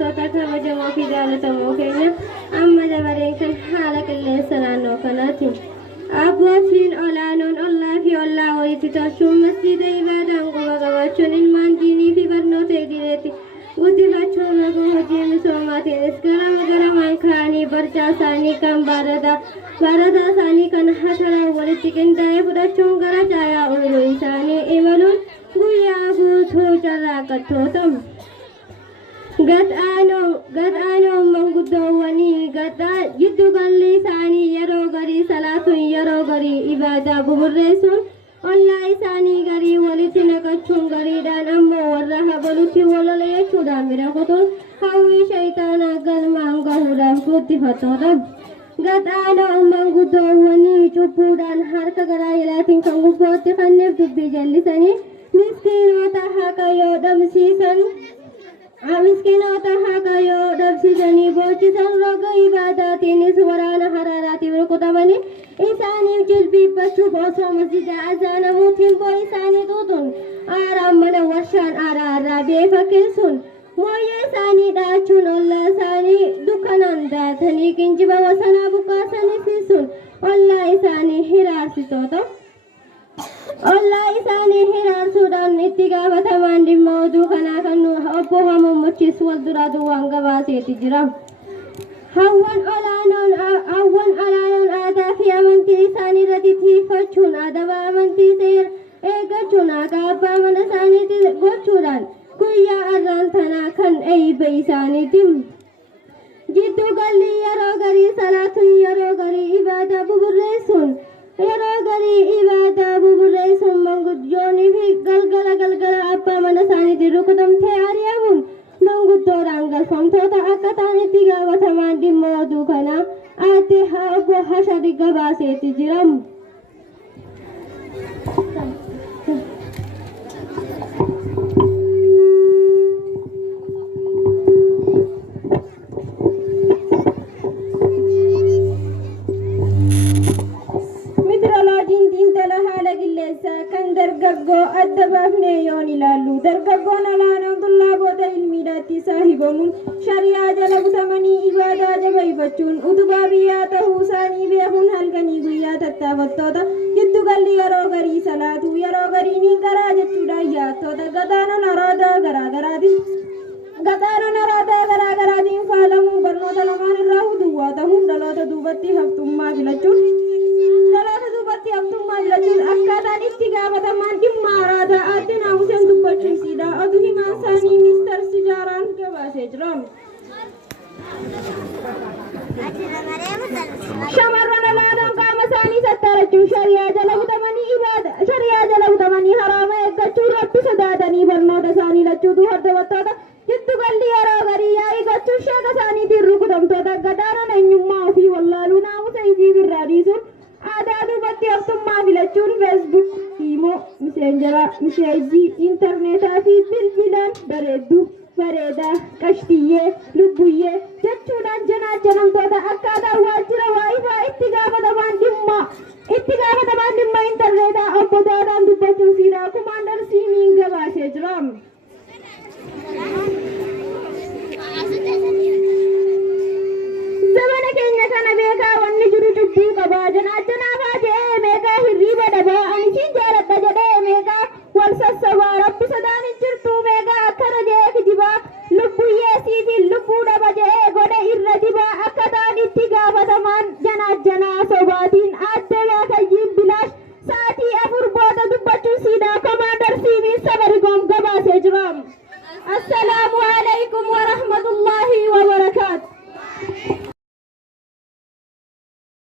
daawwattoota kabajamoo fi jaallatamoo keenya amma dabareen kan haala qilleensa naannoo kanaati. Abbootiin olaanoon ollaa fi ollaa walitti tolchuun masjiida ibaadaan quba qabachuun ilmaan diinii fi barnoota idileetti guddifachuun rakkoo hojii misoomaatiinis garamaan ka'anii barjaa isaanii kan barataa isaanii kan hataraan walitti qindaa'ee fudhachuun gara caayaa ooluu isaanii imaluun guyyaa guutuu carraaqqattoota. Gadhaanoon manguddoowwanii giddu galli isaanii yeroo garii salaatuun yeroo garii ibaadaa buburreessuun ollaa isaanii garii walitti naqachuun gariidhaan ammoo warra habalutti walola jechuudhaan bira kutuun hawwii shayitaanaa galmaan gahuudhaaf guddifattoota. Gadhaanoon manguddoowwanii cubbuudhaan harka garaa ilaatiin kan gubbootti kanneef dubbii jallisanii miskiinota haqa yoo dhabsiisan. Miskiinota haqa yoo dhabsiisanii boochisan roga ibaadaatiinis waraana haraaraatiif rukutamanii isaaniif jilbiibbachuuf osoo masjida azaanamuutiin boo isaanii xuuxuun aaraan mana warshaan aaraa beefakkeessuun mooyyee isaanii dhaachuun ollaa isaanii dukkanaan daatanii qinjiba wasanaa buqqaasanii siisuun ollaa isaanii hiraarsitoota. Ollaa isaanii hiraarsuudhaan itti gaafatamaan dhimma oduu kanaa kan obbo Hamuummachiis wal duraa duwwaan gabaaseeti jira. Hawwan olaanoon aadaa fi amantii isaanii irratti tiifachuun adaba amantii seera eeggachuun akka abbaa mana isaaniitti gochuudhaan guyyaa arraan tanaa kan eebba isaaniiti. Jiddu galli yeroo garii salaatuun yeroo garii ibaadaa buburreessuun yeroo garii ibaadaa buburreessuun manguddoonni fi galgala abbaa mana isaaniitiin rukutamtee ari'amuun manguddoodhaan galfamtoota akka ta'anitti gaafatamaan dhimma oduu kanaa aadde obbo Hashari gabaaseeti jiramu. Kan dargaggoo adda baafnee yoon ilaallu dargaggoon olaanoon tullaaboota ilmiidhaatti saahibamuun shariyaa jala butamanii ibaadaa jabeeffachuun utubaa biyyaa ta'uu isaanii beekuun halkanii guyyaa tattaafattoota giddu galli yeroo garii salaatu yeroo garii ni garaa jechuudhaan yaattoota gadaanoon araadaa garaagaraatiin faalamuun barnoota lamaan irraa duwwaa ta'uun dhaloota duubatti haftummaa filachuun akkaataan itti gaafatamaan dhimma araadaa aadde naamuseen dubbachiisiidha. Oduu himaan isaanii Mister Sijaaraan gabaasee jira. Shamarran olaanoon qaama isaanii sattaarachuun shariyaa jala butamanii haraama eeggachuun rabbi sodaatanii barnoota isaanii lachuutu hordofattoota giddu galli yeroo garii yaa'ii gochuun sheeka isaaniitiin rukutamtoota gadaanoon eenyummaa ofii wallaaluu naamusa isii birraa dhiisuun aadaa duubatti haftummaa filachuun feesbuuk, iimoo, miseejii, intarneetaa fi bilbilaan bareedaa, qashtiyyee, lubbuyyee jechuudhaan janamtoota akkaataa waajjira waa'ifaa itti gaafatamaan dhimma intarneetaa obbo Daadaan dubbachuufiidha. Kumaandar Siimiin gabaasee jira. Zamana keenya kana beekaa wanni jiru cubbuu qabaa janaafaa jedhee meeqaa hirriiba dhabaa anisiin jaaladha jedhee meeqaa wal sassabaa rabbi sodaan hin jirtu meeqaa akkana jedhee kijibaa lubbuyyeessii fi lubbuu dhaba jedhee godhe irra dibaa akka ta'an itti gaafatamaan janaa sobaatiin aadde baakayyiin bilaash sa'aatii 4 booda dubbachuun siidaa komaandar Siimiin Sabarigoom gabaasee jira. Assalaamu